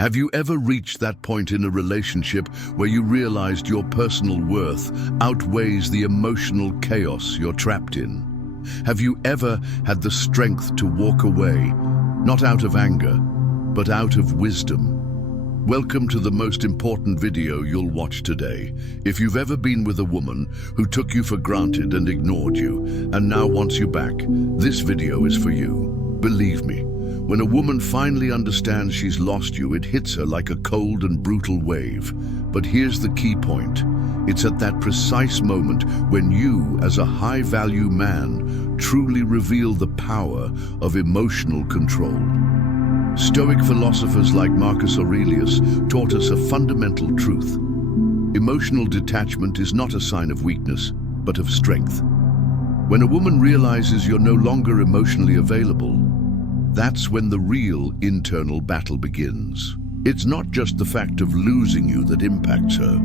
Have you ever reached that point in a relationship where you realized your personal worth outweighs the emotional chaos you're trapped in? Have you ever had the strength to walk away, not out of anger, but out of wisdom? Welcome to the most important video you'll watch today. If you've ever been with a woman who took you for granted and ignored you, and now wants you back, this video is for you. Believe me, when a woman finally understands she's lost you, it hits her like a cold and brutal wave. But here's the key point. It's at that precise moment when you, as a high-value man, truly reveal the power of emotional control. Stoic philosophers like Marcus Aurelius taught us a fundamental truth. Emotional detachment is not a sign of weakness, but of strength. When a woman realizes you're no longer emotionally available, that's when the real internal battle begins. It's not just the fact of losing you that impacts her,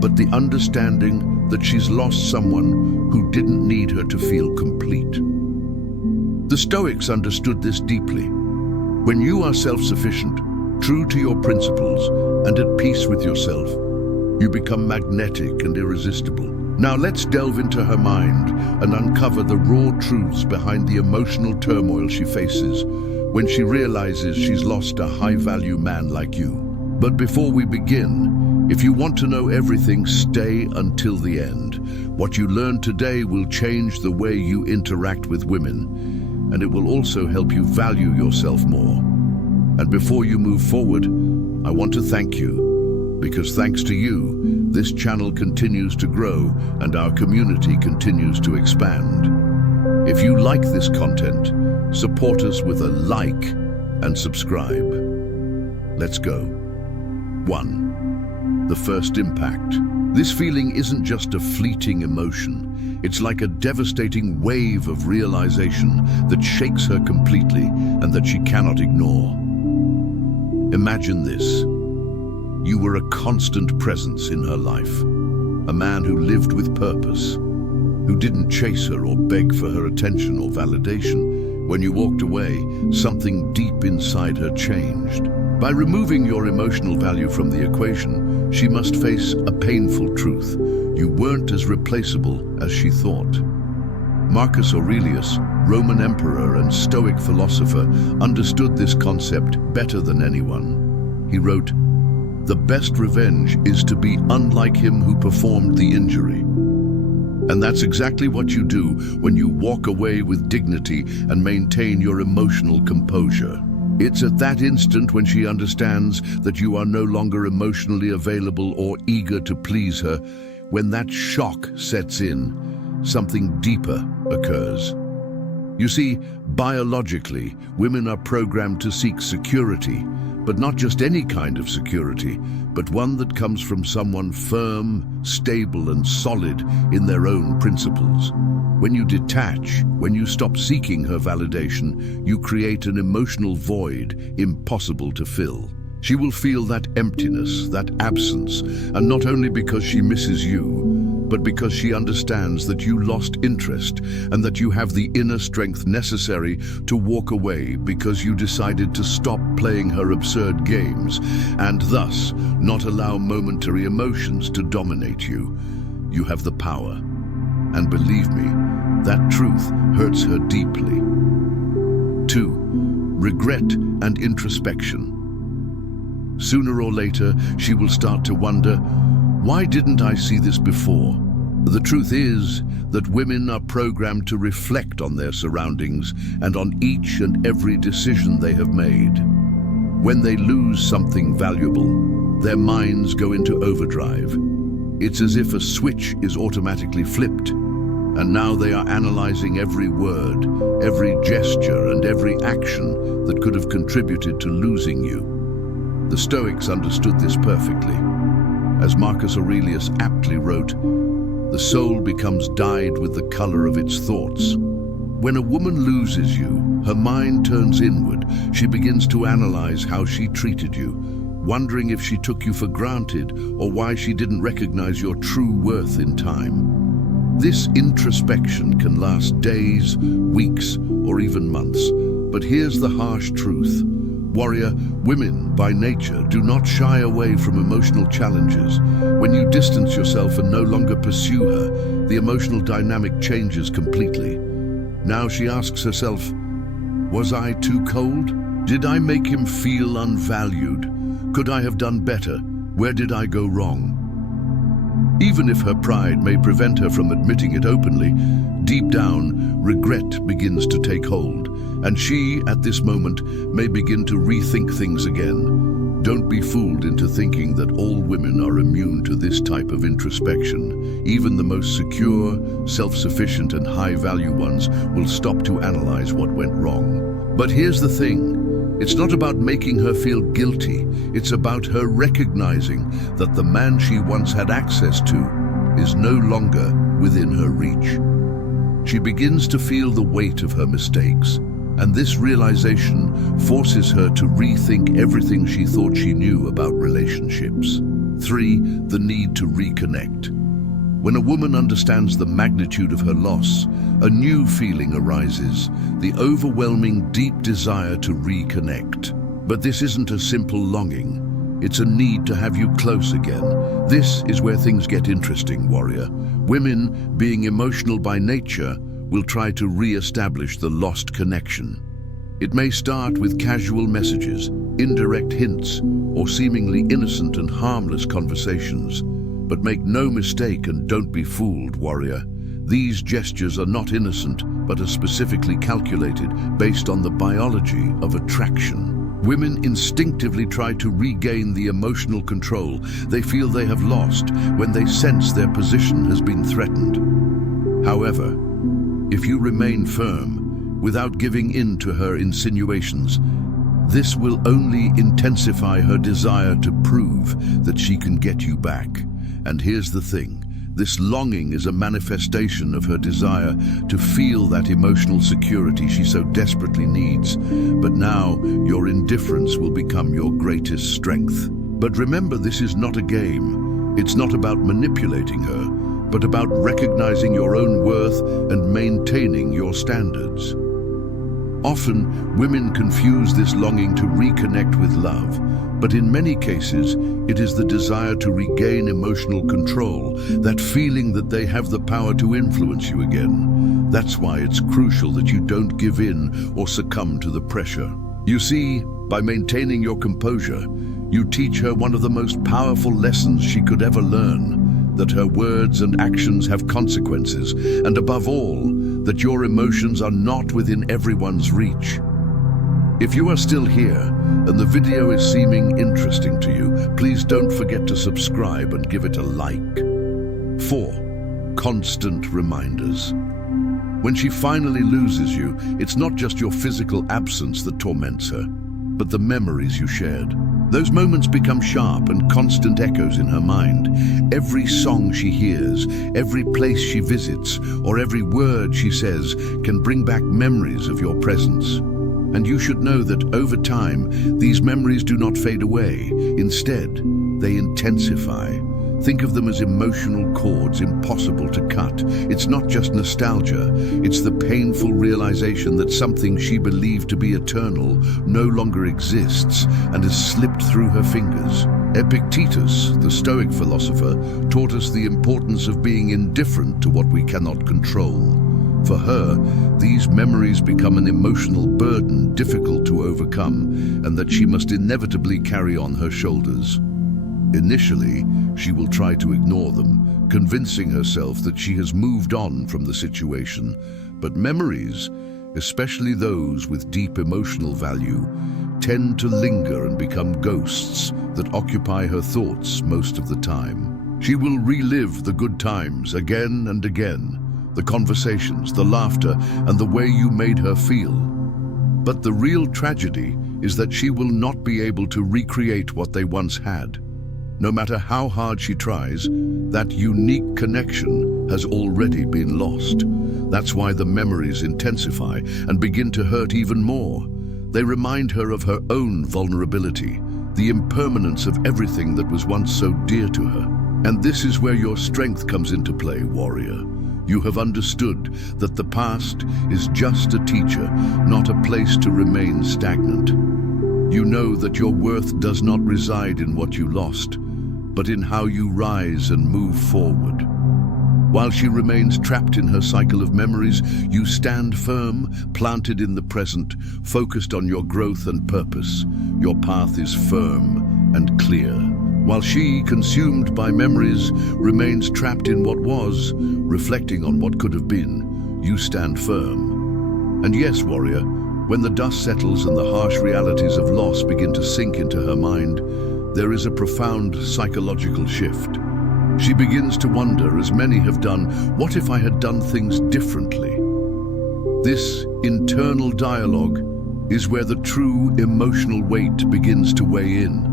but the understanding that she's lost someone who didn't need her to feel complete. The Stoics understood this deeply. When you are self-sufficient, true to your principles, and at peace with yourself, you become magnetic and irresistible. Now let's delve into her mind and uncover the raw truths behind the emotional turmoil she faces when she realizes she's lost a high-value man like you. But before we begin, if you want to know everything, stay until the end. What you learn today will change the way you interact with women, and it will also help you value yourself more. And before you move forward, I want to thank you, because thanks to you, this channel continues to grow and our community continues to expand. If you like this content, support us with a like and subscribe. Let's go. 1. The first impact. This feeling isn't just a fleeting emotion. It's like a devastating wave of realization that shakes her completely and that she cannot ignore. Imagine this. You were a constant presence in her life, a man who lived with purpose, who didn't chase her or beg for her attention or validation. When you walked away, something deep inside her changed. By removing your emotional value from the equation, she must face a painful truth. You weren't as replaceable as she thought. Marcus Aurelius, Roman emperor and Stoic philosopher, understood this concept better than anyone. He wrote, "The best revenge is to be unlike him who performed the injury." And that's exactly what you do when you walk away with dignity and maintain your emotional composure. It's at that instant when she understands that you are no longer emotionally available or eager to please her. When that shock sets in, something deeper occurs. You see, biologically, women are programmed to seek security, but not just any kind of security, but one that comes from someone firm, stable, and solid in their own principles. When you detach, when you stop seeking her validation, you create an emotional void impossible to fill. She will feel that emptiness, that absence, and not only because she misses you, but because she understands that you lost interest and that you have the inner strength necessary to walk away because you decided to stop playing her absurd games and thus not allow momentary emotions to dominate you. You have the power. And believe me, that truth hurts her deeply. 2. Regret and introspection. Sooner or later, she will start to wonder, why didn't I see this before? The truth is that women are programmed to reflect on their surroundings and on each and every decision they have made. When they lose something valuable, their minds go into overdrive. It's as if a switch is automatically flipped, and now they are analyzing every word, every gesture, and every action that could have contributed to losing you. The Stoics understood this perfectly. As Marcus Aurelius aptly wrote, "The soul becomes dyed with the color of its thoughts." When a woman loses you, her mind turns inward. She begins to analyze how she treated you, wondering if she took you for granted or why she didn't recognize your true worth in time. This introspection can last days, weeks, or even months. But here's the harsh truth. Warrior, women, by nature, do not shy away from emotional challenges. When you distance yourself and no longer pursue her, the emotional dynamic changes completely. Now she asks herself, was I too cold? Did I make him feel unvalued? Could I have done better? Where did I go wrong? Even if her pride may prevent her from admitting it openly, deep down, regret begins to take hold, and she, at this moment, may begin to rethink things again. Don't be fooled into thinking that all women are immune to this type of introspection. Even the most secure, self-sufficient and high-value ones will stop to analyze what went wrong. But here's the thing. It's not about making her feel guilty. It's about her recognizing that the man she once had access to is no longer within her reach. She begins to feel the weight of her mistakes, and this realization forces her to rethink everything she thought she knew about relationships. 3. The need to reconnect. When a woman understands the magnitude of her loss, a new feeling arises, the overwhelming deep desire to reconnect. But this isn't a simple longing. It's a need to have you close again. This is where things get interesting, warrior. Women, being emotional by nature, will try to re-establish the lost connection. It may start with casual messages, indirect hints, or seemingly innocent and harmless conversations. But make no mistake and don't be fooled, warrior. These gestures are not innocent, but are specifically calculated based on the biology of attraction. Women instinctively try to regain the emotional control they feel they have lost when they sense their position has been threatened. However, if you remain firm, without giving in to her insinuations, this will only intensify her desire to prove that she can get you back. And here's the thing, this longing is a manifestation of her desire to feel that emotional security she so desperately needs. But now, your indifference will become your greatest strength. But remember, this is not a game. It's not about manipulating her, but about recognizing your own worth and maintaining your standards. Often, women confuse this longing to reconnect with love, but in many cases, it is the desire to regain emotional control, that feeling that they have the power to influence you again. That's why it's crucial that you don't give in or succumb to the pressure. You see, by maintaining your composure, you teach her one of the most powerful lessons she could ever learn, that her words and actions have consequences, and above all, that your emotions are not within everyone's reach. If you are still here, and the video is seeming interesting to you, please don't forget to subscribe and give it a like. 4. Constant reminders. When she finally loses you, it's not just your physical absence that torments her, but the memories you shared. Those moments become sharp and constant echoes in her mind. Every song she hears, every place she visits, or every word she says can bring back memories of your presence. And you should know that over time, these memories do not fade away. Instead, they intensify. Think of them as emotional cords impossible to cut. It's not just nostalgia, it's the painful realization that something she believed to be eternal no longer exists and has slipped through her fingers. Epictetus, the Stoic philosopher, taught us the importance of being indifferent to what we cannot control. For her, these memories become an emotional burden difficult to overcome, and that she must inevitably carry on her shoulders. Initially, she will try to ignore them, convincing herself that she has moved on from the situation. But memories, especially those with deep emotional value, tend to linger and become ghosts that occupy her thoughts most of the time. She will relive the good times again and again, the conversations, the laughter, and the way you made her feel. But the real tragedy is that she will not be able to recreate what they once had. No matter how hard she tries, that unique connection has already been lost. That's why the memories intensify and begin to hurt even more. They remind her of her own vulnerability, the impermanence of everything that was once so dear to her. And this is where your strength comes into play, warrior. You have understood that the past is just a teacher, not a place to remain stagnant. You know that your worth does not reside in what you lost, but in how you rise and move forward. While she remains trapped in her cycle of memories, you stand firm, planted in the present, focused on your growth and purpose. Your path is firm and clear. While she, consumed by memories, remains trapped in what was, reflecting on what could have been, you stand firm. And yes, warrior, when the dust settles and the harsh realities of loss begin to sink into her mind, there is a profound psychological shift. She begins to wonder, as many have done, what if I had done things differently? This internal dialogue is where the true emotional weight begins to weigh in.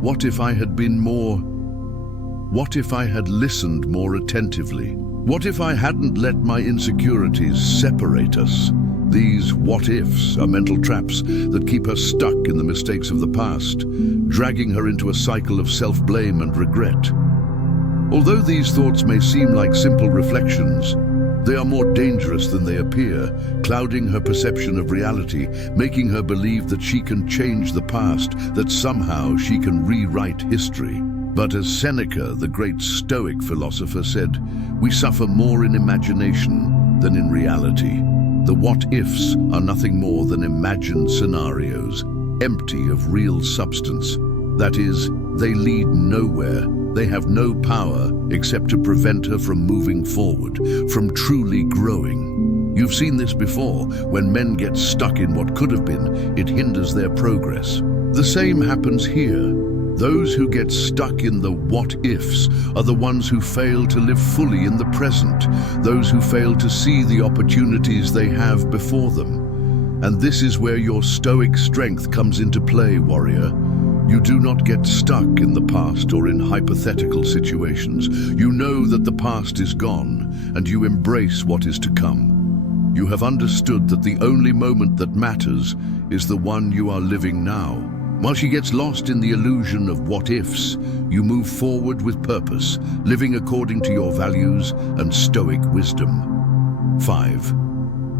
What if I had been more? What if I had listened more attentively? What if I hadn't let my insecurities separate us? These what-ifs are mental traps that keep her stuck in the mistakes of the past, dragging her into a cycle of self-blame and regret. Although these thoughts may seem like simple reflections, they are more dangerous than they appear, clouding her perception of reality, making her believe that she can change the past, that somehow she can rewrite history. But as Seneca, the great Stoic philosopher, said, we suffer more in imagination than in reality. The what-ifs are nothing more than imagined scenarios, empty of real substance. That is, they lead nowhere. They have no power except to prevent her from moving forward, from truly growing. You've seen this before. When men get stuck in what could have been, it hinders their progress. The same happens here. Those who get stuck in the what-ifs are the ones who fail to live fully in the present, those who fail to see the opportunities they have before them. And this is where your stoic strength comes into play, warrior. You do not get stuck in the past or in hypothetical situations. You know that the past is gone, and you embrace what is to come. You have understood that the only moment that matters is the one you are living now. While she gets lost in the illusion of what-ifs, you move forward with purpose, living according to your values and stoic wisdom. 5.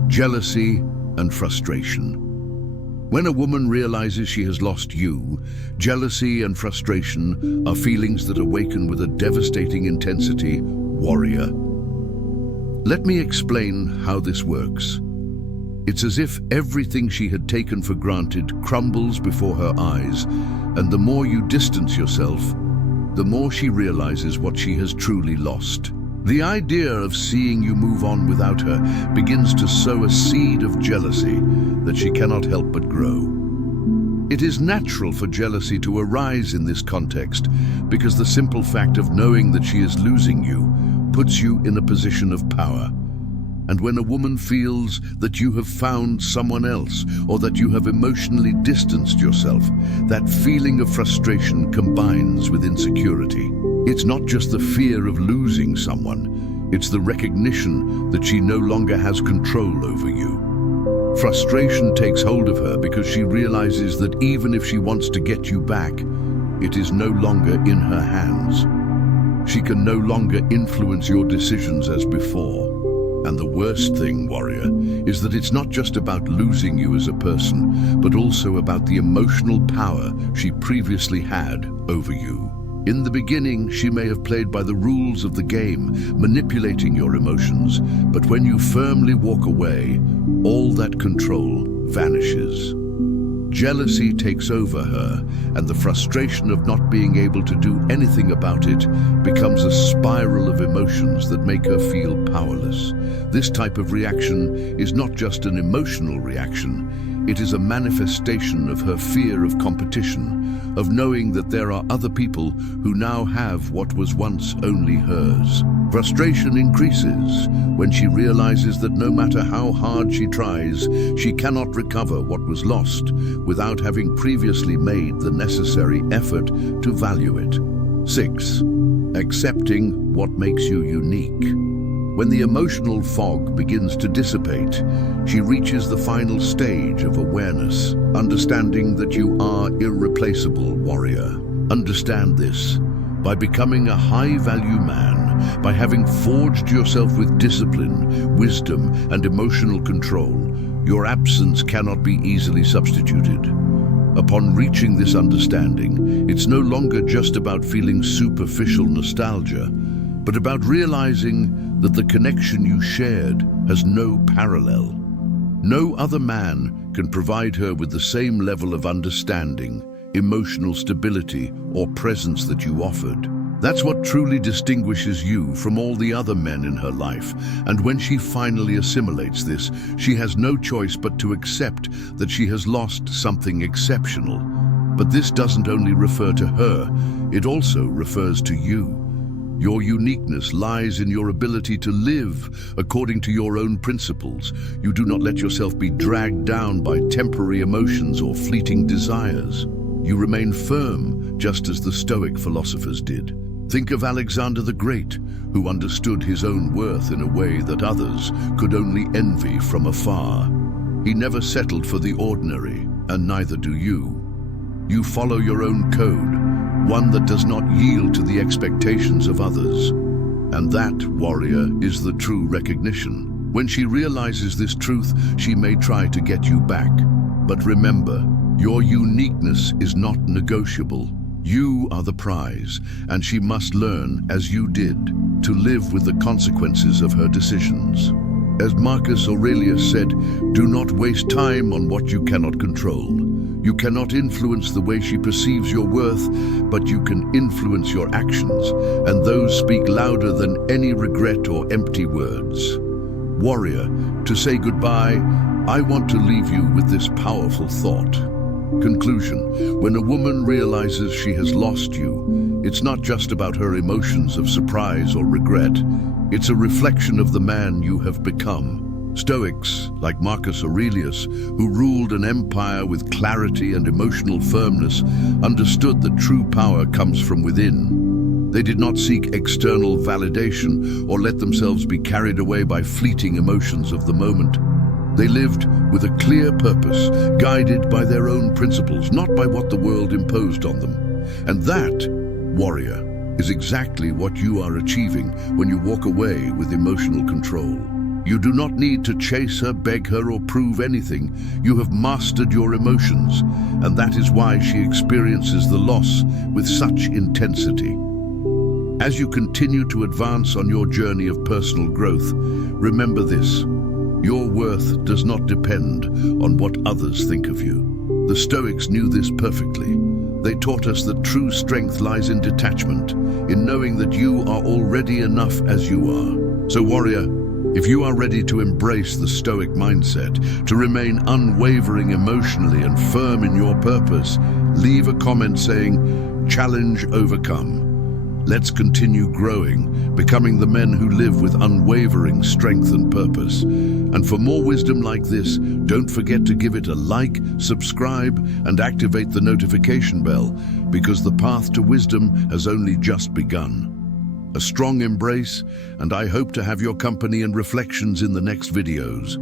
Jealousy and frustration. When a woman realizes she has lost you, jealousy and frustration are feelings that awaken with a devastating intensity, warrior. Let me explain how this works. It's as if everything she had taken for granted crumbles before her eyes, and the more you distance yourself, the more she realizes what she has truly lost. The idea of seeing you move on without her begins to sow a seed of jealousy that she cannot help but grow. It is natural for jealousy to arise in this context because the simple fact of knowing that she is losing you puts you in a position of power. And when a woman feels that you have found someone else or that you have emotionally distanced yourself, that feeling of frustration combines with insecurity. It's not just the fear of losing someone, it's the recognition that she no longer has control over you. Frustration takes hold of her because she realizes that even if she wants to get you back, it is no longer in her hands. She can no longer influence your decisions as before. And the worst thing, warrior, is that it's not just about losing you as a person, but also about the emotional power she previously had over you. In the beginning, she may have played by the rules of the game, manipulating your emotions, but when you firmly walk away, all that control vanishes. Jealousy takes over her, and the frustration of not being able to do anything about it becomes a spiral of emotions that make her feel powerless. This type of reaction is not just an emotional reaction, it is a manifestation of her fear of competition, of knowing that there are other people who now have what was once only hers. Frustration increases when she realizes that no matter how hard she tries, she cannot recover what was lost without having previously made the necessary effort to value it. 6. Accepting what makes you unique. When the emotional fog begins to dissipate, she reaches the final stage of awareness, understanding that you are irreplaceable, warrior. Understand this. By becoming a high-value man, by having forged yourself with discipline, wisdom, and emotional control, your absence cannot be easily substituted. Upon reaching this understanding, it's no longer just about feeling superficial nostalgia, but about realizing that the connection you shared has no parallel. No other man can provide her with the same level of understanding, emotional stability, or presence that you offered. That's what truly distinguishes you from all the other men in her life, and when she finally assimilates this, she has no choice but to accept that she has lost something exceptional. But this doesn't only refer to her, it also refers to you. Your uniqueness lies in your ability to live according to your own principles. You do not let yourself be dragged down by temporary emotions or fleeting desires. You remain firm, just as the Stoic philosophers did. Think of Alexander the Great, who understood his own worth in a way that others could only envy from afar. He never settled for the ordinary, and neither do you. You follow your own code, one that does not yield to the expectations of others. And that, warrior, is the true recognition. When she realizes this truth, she may try to get you back. But remember, your uniqueness is not negotiable. You are the prize, and she must learn, as you did, to live with the consequences of her decisions. As Marcus Aurelius said, do not waste time on what you cannot control. You cannot influence the way she perceives your worth, but you can influence your actions, and those speak louder than any regret or empty words. Warrior, to say goodbye, I want to leave you with this powerful thought. Conclusion: when a woman realizes she has lost you, it's not just about her emotions of surprise or regret. It's a reflection of the man you have become. Stoics, like Marcus Aurelius, who ruled an empire with clarity and emotional firmness, understood that true power comes from within. They did not seek external validation or let themselves be carried away by fleeting emotions of the moment. They lived with a clear purpose, guided by their own principles, not by what the world imposed on them. And that, warrior, is exactly what you are achieving when you walk away with emotional control. You do not need to chase her, beg her, or prove anything. You have mastered your emotions, and that is why she experiences the loss with such intensity. As you continue to advance on your journey of personal growth, remember this: your worth does not depend on what others think of you. The Stoics knew this perfectly. They taught us that true strength lies in detachment, in knowing that you are already enough as you are. So warrior, if you are ready to embrace the Stoic mindset, to remain unwavering emotionally and firm in your purpose, leave a comment saying, "Challenge overcome." Let's continue growing, becoming the men who live with unwavering strength and purpose. And for more wisdom like this, don't forget to give it a like, subscribe, and activate the notification bell, because the path to wisdom has only just begun. A strong embrace, and I hope to have your company and reflections in the next videos.